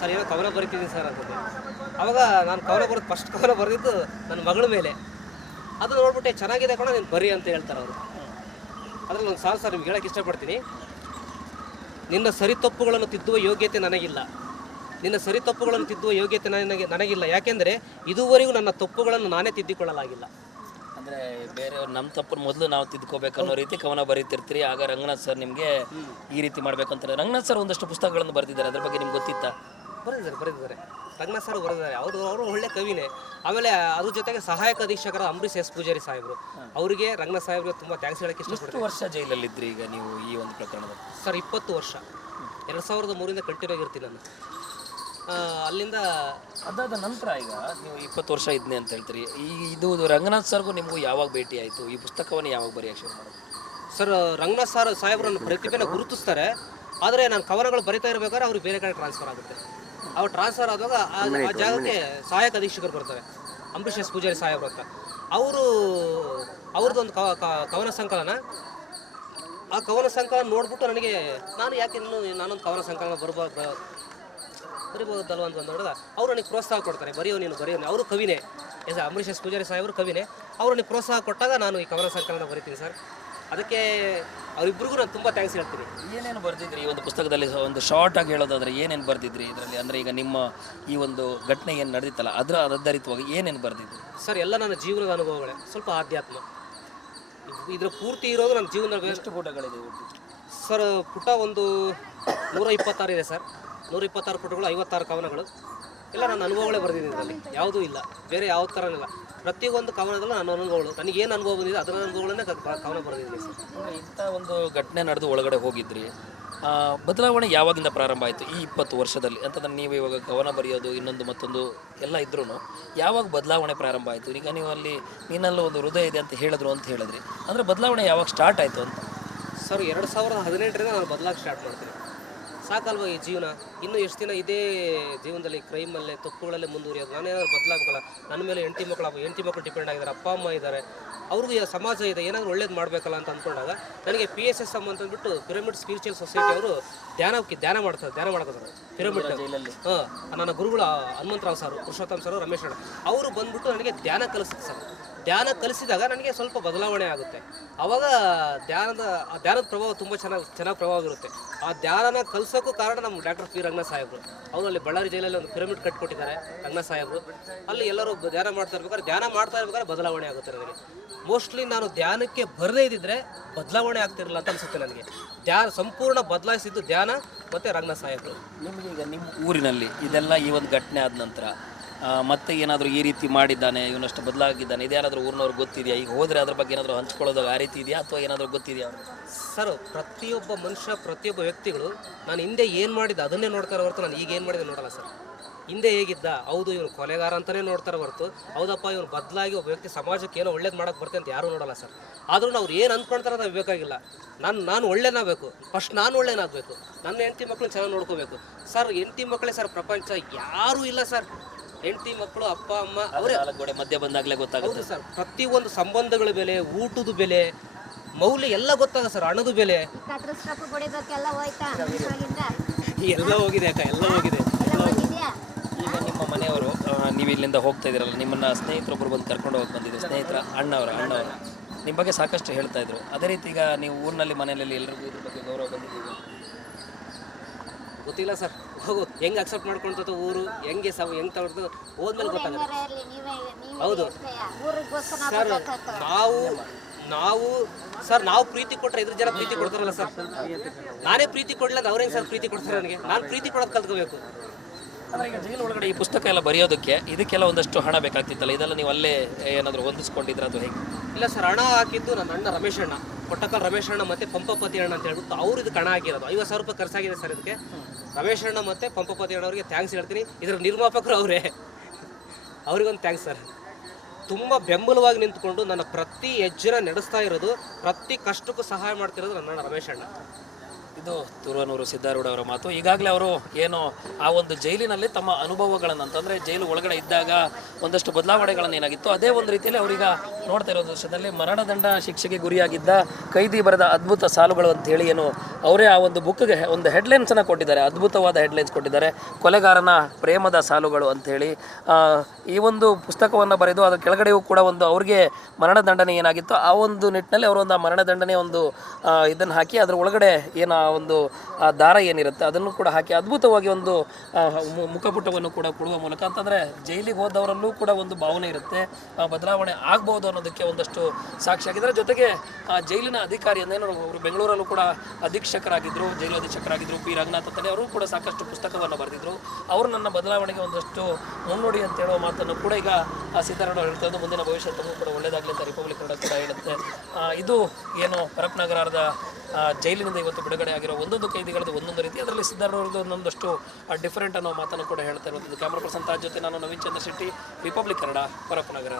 Sir ಏನೋ ಕವನ ಬರೀತಿದ್ದೀನಿ sir ಅಂತಂದೆ. ಅವಾಗ ನಾನು ಕವನ ಬರೆದು ಫಸ್ಟ್ ಕವನ ಬರೆದಿದ್ದು ನನ್ನ ಮಗಳ ಮೇಲೆ. ಅದು ನೋಡ್ಬಿಟ್ಟೆ ಚೆನ್ನಾಗಿದೆ ಕಣ ನೀನು ಬರಿ ಅಂತ ಹೇಳ್ತಾರೆ ಅವರು. ಅದ್ರಲ್ಲಿ ಒಂದು ಸಾಲು ಸರ್ ನಿಮ್ಗೆ ಹೇಳೋಕ್ಕೆ ಇಷ್ಟಪಡ್ತೀನಿ. ನಿನ್ನ ಸರಿ ತಪ್ಪುಗಳನ್ನು ತಿದ್ದುವ ಯೋಗ್ಯತೆ ನನಗಿಲ್ಲ. ನಿನ್ನ ಸರಿ ತಪ್ಪುಗಳನ್ನು ತಿದ್ದುವ ಯೋಗ್ಯತೆ ನನಗಿಲ್ಲ. ಯಾಕೆಂದರೆ ಇದುವರೆಗೂ ನನ್ನ ತಪ್ಪುಗಳನ್ನು ನಾನೇ ತಿದ್ದಿಕೊಳ್ಳಲಾಗಿಲ್ಲ. ಅಂದರೆ ಬೇರೆಯವ್ರು ನಮ್ಮ ತಪ್ಪನ್ನು ಮೊದಲು ನಾವು ತಿದ್ಕೋಬೇಕು ಅನ್ನೋ ರೀತಿ ಕವನ ಬರೀತಿರ್ತೀರಿ. ಆಗ ರಂಗನಾಥ್ ಸರ್ ನಿಮಗೆ ಈ ರೀತಿ ಮಾಡಬೇಕು ಅಂತಾರೆ. ರಂಗನಾಥ್ ಸರ್ ಒಂದಷ್ಟು ಪುಸ್ತಕಗಳನ್ನು ಬರೆದಿದ್ದಾರೆ, ಅದ್ರ ಬಗ್ಗೆ ನಿಮ್ಗೆ ಗೊತ್ತಿತ್ತಾ? ಬರೆದಿದ್ದಾರೆ ರಂಗನಾಥ್ ಸರ್ ಬರೆದಿದ್ದಾರೆ. ಅವರು ಒಳ್ಳೆ ಕವಿನೇ. ಆಮೇಲೆ ಅದ್ರ ಜೊತೆಗೆ ಸಹಾಯಕ ಅಧೀಕ್ಷಕರ ಅಂಬರೀಶ್ ಎಸ್ ಪೂಜಾರಿ ಸಾಹೇಬರು, ಅವರಿಗೆ ರಂಗನಾಥ್ ಸಾಹೇಬ್ರಿಗೆ ತುಂಬ ಥ್ಯಾಂಕ್ಸ್ ಹೇಳೋಕ್ಕೆ ಇಷ್ಟಪಡ್ತೀನಿ. ಎಷ್ಟು ವರ್ಷ ಜೈಲಲ್ಲಿದ್ರಿ ಈಗ ನೀವು ಈ ಒಂದು ಪ್ರಕರಣದಲ್ಲಿ? ಸರ್ 20 ವರ್ಷ. 2003 ಕಂಟಿನ್ಯೂ ಆಗಿರ್ತೀನಿ ನಾನು. ಅಲ್ಲಿಂದ ಅದಾದ ನಂತರ ಈಗ ನೀವು 20 ವರ್ಷ ಇದ್ನೆ ಅಂತ ಹೇಳ್ತೀರಿ. ಇದು ರಂಗನಾಥ್ ಸರ್ಗೂ ನಿಮಗೂ ಯಾವಾಗ ಭೇಟಿ ಆಯಿತು? ಈ ಪುಸ್ತಕವನ್ನು ಯಾವಾಗ ಬರೆಯೋಕ್ಕೆ ಶುರು ಮಾಡೋದು? ಸರ್ ರಂಗನಾಥ್ ಸಾಹೇಬ್ರನ್ನು ಪ್ರತಿಭೆನ ಗುರುತಿಸ್ತಾರೆ. ಆದರೆ ನಾನು ಕವನಗಳು ಬರಿತಾ ಇರಬೇಕಾದ್ರೆ ಅವ್ರಿಗೆ ಬೇರೆ ಕಡೆ ಟ್ರಾನ್ಸ್ಫರ್ ಆಗುತ್ತೆ. ಅವ್ರು ಟ್ರಾನ್ಸ್ಫರ್ ಆದಾಗ ಆ ಜಾಗಕ್ಕೆ ಸಹಾಯಕ ಅಧೀಕ್ಷಕರು ಬರ್ತಾರೆ, ಅಂಬರೀಶ್ ಎಸ್ ಪೂಜಾರಿ ಸಾಹೇಬ್ರು ಅಂತ. ಅವ್ರದ್ದೊಂದು ಕವನ ಸಂಕಲನ. ಆ ಕವನ ಸಂಕಲನ ನೋಡ್ಬಿಟ್ಟು ನನಗೆ ನಾನೊಂದು ಕವನ ಸಂಕಲನ ಬರಿಬಹುದಲ್ವ ಅಂತ ನೋಡಿದಾಗ ಅವರು ನನಗೆ ಪ್ರೋತ್ಸಾಹ ಕೊಡ್ತಾರೆ. ಬರೆಯೋ ನೀನು. ಅವರು ಕವಿನೇ, ಅಂಬರೀಶ್ ಎಸ್ ಪೂಜಾರಿ ಸಾಹೇಬರು ಕವಿನೇ. ಅವರು ನನಗೆ ಪ್ರೋತ್ಸಾಹ ಕೊಟ್ಟಾಗ ನಾನು ಈ ಕವನ ಸಂಕಲನ ಬರಿತೀನಿ ಸರ್. ಅದಕ್ಕೆ ಅವರಿಬ್ಬರಿಗೂ ನಾನು ತುಂಬ ಥ್ಯಾಂಕ್ಸ್ ಹೇಳ್ತೀನಿ. ಏನೇನು ಬರೆದಿದ್ರಿ ಈ ಒಂದು ಪುಸ್ತಕದಲ್ಲಿ? ಒಂದು ಶಾರ್ಟ್ ಆಗಿ ಹೇಳೋದಾದ್ರೆ ಏನೇನು ಬರೆದಿದ್ರಿ ಇದರಲ್ಲಿ? ಅಂದರೆ ಈಗ ನಿಮ್ಮ ಈ ಒಂದು ಘಟನೆ ಏನು ನಡೆದಿತ್ತಲ್ಲ ಅದರ ಆಧಾರಿತವಾಗಿ ಏನೇನು ಬರೆದಿದ್ರಿ? ಸರ್ ಎಲ್ಲ ನನ್ನ ಜೀವನದ ಅನುಭವಗಳೇ, ಸ್ವಲ್ಪ ಆಧ್ಯಾತ್ಮ. ಇದರ ಪೂರ್ತಿ ಇರೋದು ನನ್ನ ಜೀವನದ. ಎಷ್ಟು ಪುಟಗಳಿದೆ ಸರ್? ಪುಟ ಒಂದು 126 ಇದೆ ಸರ್. 126 ಪುಟಗಳು, 56 ಕವನಗಳು. ಎಲ್ಲ ನನ್ನ ಅನುಭವಗಳೇ ಬರೆದಿದ್ದೀನಿ ಇದರಲ್ಲಿ, ಯಾವುದೂ ಇಲ್ಲ ಬೇರೆ ಯಾವ ಥರನಿಲ್ಲ. ಪ್ರತಿಯೊಂದು ಕವನದಲ್ಲೂ ನನ್ನ ಅನುಭವಗಳು, ನನಗೇನು ಅನುಭವ ಬಂದಿದೆ ಅದರ ಅನುಭವಗಳನ್ನೇ ಕವನ ಬರೆದಿದ್ದೀನಿ ಸರ್. ಇಂಥ ಒಂದು ಘಟನೆ ನಡೆದು ಒಳಗಡೆ ಹೋಗಿದ್ರಿ. ಬದಲಾವಣೆ ಯಾವಾಗಿಂದ ಪ್ರಾರಂಭ ಆಯಿತು ಈ 20 ವರ್ಷದಲ್ಲಿ? ಅಂತಂದ್ರೆ ನೀವು ಇವಾಗ ಕವನ ಬರೆಯೋದು ಇನ್ನೊಂದು ಮತ್ತೊಂದು ಎಲ್ಲ ಇದ್ರೂ ಯಾವಾಗ ಬದಲಾವಣೆ ಪ್ರಾರಂಭ ಆಯಿತು? ಈಗ ನೀವು ಅಲ್ಲಿ ನೀನಲ್ಲೂ ಒಂದು ಹೃದಯ ಇದೆ ಅಂತ ಹೇಳಿದ್ರಿ. ಅಂದರೆ ಬದಲಾವಣೆ ಯಾವಾಗ ಸ್ಟಾರ್ಟ್ ಆಯಿತು ಅಂತ? ಸರ್ 2018ರಿಂದ ನಾನು ಬದಲಾಗಿ ಸ್ಟಾರ್ಟ್ ಮಾಡ್ತೀನಿ. ಸಾಕಲ್ವ ಈ ಜೀವನ? ಇನ್ನೂ ಎಷ್ಟು ದಿನ ಇದೇ ಜೀವನದಲ್ಲಿ ಕ್ರೈಮಲ್ಲೇ ತಪ್ಪುಗಳಲ್ಲೇ ಮುಂದುವರಿಯೋದು? ನಾನೇನಾದ್ರು ಬದಲಾಗಬೇಕಲ್ಲ. ನನ್ನ ಮೇಲೆ ಹೆಂಡತಿ ಮಕ್ಕಳು ಡಿಪೆಂಡ್ ಆಗಿದ್ದಾರೆ, ಅಪ್ಪ ಅಮ್ಮ ಇದ್ದಾರೆ, ಅವ್ರಿಗೂ ಸಮಾಜ ಇದೆ, ಏನಾದರೂ ಒಳ್ಳೇದು ಮಾಡಬೇಕಲ್ಲ ಅಂತ ಅಂದ್ಕೊಂಡಾಗ ನನಗೆ PSSM ಅಂತಂದ್ಬಿಟ್ಟು ಪಿರಮಿಡ್ ಸ್ಪಿರಿಚುವಲ್ ಸೊಸೈಟಿ ಅವರು ಧ್ಯಾನ ಮಾಡ್ತಾರೆ ಪಿರಮಿಡ್. ನನ್ನ ಗುರುಗಳು ಹನುಮಂತರಾವ್ ಸರ್, ಪುರುಷೋತ್ತಮ್ ಸರ್, ರಮೇಶ್ ಅಣ್ಣ ಅವರು ಬಂದ್ಬಿಟ್ಟು ನನಗೆ ಧ್ಯಾನ ಕಲಿಸಿದ್ರು ಸರ್. ಧ್ಯಾನ ಕಲಿಸಿದಾಗ ನನಗೆ ಸ್ವಲ್ಪ ಬದಲಾವಣೆ ಆಗುತ್ತೆ. ಆವಾಗ ಧ್ಯಾನದ ಪ್ರಭಾವ ತುಂಬ ಚೆನ್ನಾಗಿ ಪ್ರಭಾವ ಇರುತ್ತೆ. ಆ ಧ್ಯಾನನ ಕಲಿಸೋಕ್ಕೂ ಕಾರಣ ನಮ್ಮ ಡಾಕ್ಟರ್ ಪಿ ರಂಗನಾಥ್ ಸಾಹೇಬರು. ಅವರು ಅಲ್ಲಿ ಬಳ್ಳಾರಿ ಜೈಲಲ್ಲಿ ಒಂದು ಪಿರಮಿಡ್ ಕಟ್ಟಿಕೊಟ್ಟಿದ್ದಾರೆ ರಂಗನಾಥ್ ಸಾಹೇಬರು. ಅಲ್ಲಿ ಎಲ್ಲರೂ ಧ್ಯಾನ ಮಾಡ್ತಾ ಇರ್ಬೇಕಾದ್ರೆ ಬದಲಾವಣೆ ಆಗುತ್ತೆ ನನಗೆ. ಮೋಸ್ಟ್ಲಿ ನಾನು ಧ್ಯಾನಕ್ಕೆ ಬರದೇ ಇದ್ದಿದ್ರೆ ಬದಲಾವಣೆ ಆಗ್ತಿರಲಿಲ್ಲ ಅಂತ ಅನಿಸುತ್ತೆ ನನಗೆ. ಸಂಪೂರ್ಣ ಬದಲಾಯಿಸಿದ್ದು ಧ್ಯಾನ ಮತ್ತು ರಂಗನಾಥ್ ಸಾಹೇಬರು. ನಿಮಗೆ ಈಗ ನಿಮ್ಮ ಊರಿನಲ್ಲಿ ಇದೆಲ್ಲ ಈ ಒಂದು ಘಟನೆ ಆದ ನಂತರ ಮತ್ತೆ ಏನಾದರೂ ಈ ರೀತಿ ಮಾಡಿದ್ದಾನೆ, ಇವನಷ್ಟು ಬದಲಾಗಿದ್ದಾನೆ, ಇದ್ಯಾರಾದರೂ ಊರಿನವ್ರಿಗೆ ಗೊತ್ತಿದೆಯಾ? ಈಗ ಹೋದರೆ ಅದ್ರ ಬಗ್ಗೆ ಏನಾದರೂ ಹಂಚ್ಕೊಳ್ಳೋದು ಆ ರೀತಿ ಇದೆಯಾ ಅಥವಾ ಏನಾದರೂ ಗೊತ್ತಿದೆಯಾ? ಸರ್ ಪ್ರತಿಯೊಬ್ಬ ಮನುಷ್ಯ, ಪ್ರತಿಯೊಬ್ಬ ವ್ಯಕ್ತಿಗಳು ನಾನು ಹಿಂದೆ ಏನು ಮಾಡಿದ್ದೆ ಅದನ್ನೇ ನೋಡ್ತಾರೆ ಹೊರತು ನಾನು ಈಗ ಏನು ಮಾಡಿದೆ ನೋಡಲ್ಲ ಸರ್. ಹಿಂದೆ ಹೇಗಿದ್ದ, ಹೌದು ಇವನು ಕೊಲೆಗಾರ ಅಂತಲೇ ನೋಡ್ತಾರೆ ಹೊರತು ಹೌದಪ್ಪ ಇವನು ಬದಲಾಗಿ ಒಬ್ಬ ವ್ಯಕ್ತಿ ಸಮಾಜಕ್ಕೆ ಏನೋ ಒಳ್ಳೇದು ಮಾಡೋಕ್ಕೆ ಬರ್ತೆ ಅಂತ ಯಾರೂ ನೋಡಲ್ಲ ಸರ್. ಆದ್ರೂ ಅವ್ರು ಏನು ಅಂದ್ಕೊಳ್ತಾರೆ ಅದು ಬೇಕಾಗಿಲ್ಲ. ನಾನು ಒಳ್ಳೇನಾಗಬೇಕು, ಫಸ್ಟ್ ನಾನು ಒಳ್ಳೇನಾಗಬೇಕು, ನನ್ನ ಹೆಂಡತಿ ಮಕ್ಕಳು ಚೆನ್ನಾಗಿ ನೋಡ್ಕೋಬೇಕು ಸರ್. ಹೆಂಡತಿ ಮಕ್ಕಳೇ ಸರ್ ಪ್ರಪಂಚ, ಯಾರೂ ಇಲ್ಲ ಸರ್. ಹೆಂಡತಿ ಮಕ್ಕಳು, ಅಪ್ಪ ಅಮ್ಮ ಅವರೇ ಮಧ್ಯೆ ಬಂದಾಗಲೇ ಗೊತ್ತಾಗುತ್ತೆ ಸರ್. ಪ್ರತಿಯೊಂದು ಸಂಬಂಧಗಳ ಬೆಲೆ, ಊಟದ ಬೆಲೆ, ಮೌಲ್ಯ ಎಲ್ಲ ಗೊತ್ತಾಗ ಸರ್. ಹಣದ ಬೆಲೆ ಎಲ್ಲ ಹೋಗಿದೆ ಅಕ್ಕ, ಎಲ್ಲ ಹೋಗಿದೆ. ಈಗ ನಿಮ್ಮ ಮನೆಯವರು ನೀವು ಇಲ್ಲಿಂದ ಹೋಗ್ತಾ ಇದ್ದೀರಲ್ಲ, ನಿಮ್ಮನ್ನ ಸ್ನೇಹಿತರೊಬ್ಬರು ಬಂದು ಕರ್ಕೊಂಡು ಹೋಗಿ ಬಂದಿದ್ರು, ಸ್ನೇಹಿತರ ಅಣ್ಣವರು ನಿಮ್ಮ ಬಗ್ಗೆ ಸಾಕಷ್ಟು ಹೇಳ್ತಾ ಇದ್ರು. ಅದೇ ರೀತಿ ಈಗ ನೀವು ಊರಿನಲ್ಲಿ ಮನೆಯಲ್ಲಿ ಎಲ್ಲರಿಗೂ ಇದ್ರ ಬಗ್ಗೆ ಗೌರವ ಬಂದಿದ್ದೀವಿ? ಗೊತ್ತಿಲ್ಲ ಸರ್. ಹೋಗು ಹೆಂಗೆ ಅಕ್ಸೆಪ್ಟ್ ಮಾಡ್ಕೊಳ್ತದ ಊರು, ಹೆಂಗೆ ತಗೊಳ್ತದ ಹೋದ್ಮೇಲೆ ಗೊತ್ತಾಗುತ್ತೆ. ಹೌದು ಸರ್. ನಾವು ಪ್ರೀತಿ ಕೊಟ್ಟರೆ ಇದ್ರ ಜನ ಪ್ರೀತಿ ಕೊಡ್ತಾರಲ್ಲ ಸರ್. ನಾನೇ ಪ್ರೀತಿ ಕೊಡ್ಲಿಲ್ಲ ಅವ್ರೇನು ಸರ್ ಪ್ರೀತಿ ಕೊಡ್ತಾರೆ ನನಗೆ? ನಾನು ಪ್ರೀತಿ ಕೊಡೋದು ಕಲ್ತ್ಕೋಬೇಕು. ಅಂದರೆ ಈಗ ಜೈಲು ಒಳಗಡೆ ಈ ಪುಸ್ತಕ ಎಲ್ಲ ಬರೆಯೋದಕ್ಕೆ ಇದಕ್ಕೆಲ್ಲ ಒಂದಷ್ಟು ಹಣ ಬೇಕಾಗ್ತಿತ್ತಲ್ಲ, ಇದೆಲ್ಲ ನೀವು ಅಲ್ಲೇ ಏನಾದರೂ ಹೊಂದಿಸ್ಕೊಂಡಿದ್ರೆ ಅದು ಹೇಗೆ? ಇಲ್ಲ ಸರ್, ಹಣ ಹಾಕಿದ್ದು ನನ್ನ ಅಣ್ಣ ರಮೇಶ್ ಅಣ್ಣ, ಕೊಟ್ಟಕಲ್ ರಮೇಶ್ ಅಣ್ಣ ಮತ್ತು ಪಂಪಪತಿ ಅಣ್ಣ ಅಂತ ಹೇಳ್ಬಿಟ್ಟು ಅವ್ರು ಇದಕ್ಕೆ ಹಣ ಹಾಕಿರೋದು. 50,000 ರೂಪಾಯಿ ಖರ್ಚಾಗಿದೆ ಸರ್ ಇದಕ್ಕೆ. ರಮೇಶ್ ಅಣ್ಣ ಮತ್ತು ಪಂಪಪತಿ ಅಣ್ಣವ್ರಿಗೆ ಥ್ಯಾಂಕ್ಸ್ ಹೇಳ್ತೀನಿ. ಇದರ ನಿರ್ಮಾಪಕರು ಅವರೇ, ಅವ್ರಿಗೊಂದು ಥ್ಯಾಂಕ್ಸ್ ಸರ್. ತುಂಬ ಬೆಂಬಲವಾಗಿ ನಿಂತ್ಕೊಂಡು ನನ್ನ ಪ್ರತಿ ಹೆಜ್ಜೆನ ನಡೆಸ್ತಾ ಇರೋದು, ಪ್ರತಿ ಕಷ್ಟಕ್ಕೂ ಸಹಾಯ ಮಾಡ್ತಿರೋದು ನನ್ನ ಅಣ್ಣ ರಮೇಶ್ ಅಣ್ಣ. ಇದು ತುರುವನೂರು ಸಿದ್ದಾರೂಢ ಅವರ ಮಾತು. ಈಗಾಗಲೇ ಅವರು ಏನು ಆ ಒಂದು ಜೈಲಿನಲ್ಲಿ ತಮ್ಮ ಅನುಭವಗಳನ್ನು ಅಂತಂದರೆ ಜೈಲು ಒಳಗಡೆ ಇದ್ದಾಗ ಒಂದಷ್ಟು ಬದಲಾವಣೆಗಳನ್ನು ಏನಾಗಿತ್ತು ಅದೇ ಒಂದು ರೀತಿಯಲ್ಲಿ ಅವರೀಗ ನೋಡ್ತಾ ಇರೋ ದೃಶ್ಯದಲ್ಲಿ ಮರಣದಂಡ ಶಿಕ್ಷೆಗೆ ಗುರಿಯಾಗಿದ್ದ ಕೈದಿ ಬರೆದ ಅದ್ಭುತ ಸಾಲುಗಳು ಅಂತ ಹೇಳಿ ಏನು ಅವರೇ ಆ ಒಂದು ಬುಕ್ಗೆ ಒಂದು ಹೆಡ್ಲೈನ್ಸನ್ನು ಕೊಟ್ಟಿದ್ದಾರೆ, ಅದ್ಭುತವಾದ ಹೆಡ್ಲೈನ್ಸ್ ಕೊಟ್ಟಿದ್ದಾರೆ, ಕೊಲೆಗಾರನ ಪ್ರೇಮದ ಸಾಲುಗಳು ಅಂಥೇಳಿ. ಈ ಒಂದು ಪುಸ್ತಕವನ್ನು ಬರೆದು ಅದರ ಕೆಳಗಡೆಯೂ ಕೂಡ ಒಂದು ಅವ್ರಿಗೆ ಮರಣದಂಡನೆ ಏನಾಗಿತ್ತು ಆ ಒಂದು ನಿಟ್ಟಿನಲ್ಲಿ ಅವರೊಂದು ಆ ಮರಣದಂಡನೆ ಒಂದು ಇದನ್ನು ಹಾಕಿ ಅದರ ಒಳಗಡೆ ಏನು ಆ ಒಂದು ಆ ದಾರ ಏನಿರುತ್ತೆ ಅದನ್ನು ಕೂಡ ಹಾಕಿ ಅದ್ಭುತವಾಗಿ ಒಂದು ಮುಖಪುಟವನ್ನು ಕೂಡ ಕೊಡುವ ಮೂಲಕ ಅಂತಂದರೆ ಜೈಲಿಗೆ ಹೋದವರಲ್ಲೂ ಕೂಡ ಒಂದು ಭಾವನೆ ಇರುತ್ತೆ, ಬದಲಾವಣೆ ಆಗ್ಬೋದು ಅನ್ನೋದಕ್ಕೆ ಒಂದಷ್ಟು ಸಾಕ್ಷಿಯಾಗಿದ್ದಾರೆ. ಜೊತೆಗೆ ಜೈಲಿನ ಅಧಿಕಾರಿ ಅಂದೇನು ಅವರು ಬೆಂಗಳೂರಲ್ಲೂ ಕೂಡ ಅಧೀಕ್ಷಕರಾಗಿದ್ದರು, ಜೈಲು ಅಧೀಕ್ಷಕರಾಗಿದ್ದರು ಪಿ ರಂಗನಾಥ್ ಅಂತಲೇ ಅವರು ಕೂಡ ಸಾಕಷ್ಟು ಪುಸ್ತಕವನ್ನು ಬರೆದಿದ್ರು. ಅವರು ನನ್ನ ಬದಲಾವಣೆಗೆ ಒಂದಷ್ಟು ಮುನ್ನುಡಿ ಅಂತ ಹೇಳುವ ಮಾತನ್ನು ಕೂಡ ಈಗ ಸಿದ್ದಾರೂಢ ಹೇಳ್ತಾ ಇದ್ದು ಮುಂದಿನ ಭವಿಷ್ಯತ್ತೂ ಕೂಡ ಒಳ್ಳೆಯದಾಗಲಿ ಅಂತ ರಿಪಬ್ಲಿಕ್ ಕನ್ನಡ ಕೂಡ ಹೇಳುತ್ತೆ. ಇದು ಏನು ಪರಪ್ಪನಗರದ ಜೈಲಿನಿಂದ ಇವತ್ತು ಬಿಡುಗಡೆ ಆಗಿರೋ ಒಂದೊಂದು ಕೈದಿಗಳದ್ದು ಒಂದೊಂದು ರೀತಿ, ಅದರಲ್ಲಿ ಸಿದ್ದಾರೂಢರದ್ದು ಒಂದೊಂದಷ್ಟು ಡಿಫರೆಂಟ್ ಅನ್ನೋ ಮಾತನ್ನು ಕೂಡ ಹೇಳ್ತಾ ಇರೋದು. ಕ್ಯಾಮ್ರಾ ಪರ್ಸನ್ ತಾಜ್ ಜೊತೆ ನಾನು ನವೀನ್ ಚಂದ್ರ ಶೆಟ್ಟಿ, ರಿಪಬ್ಲಿಕ್ ಕನ್ನಡ, ಪರಪ್ಪನಗರ.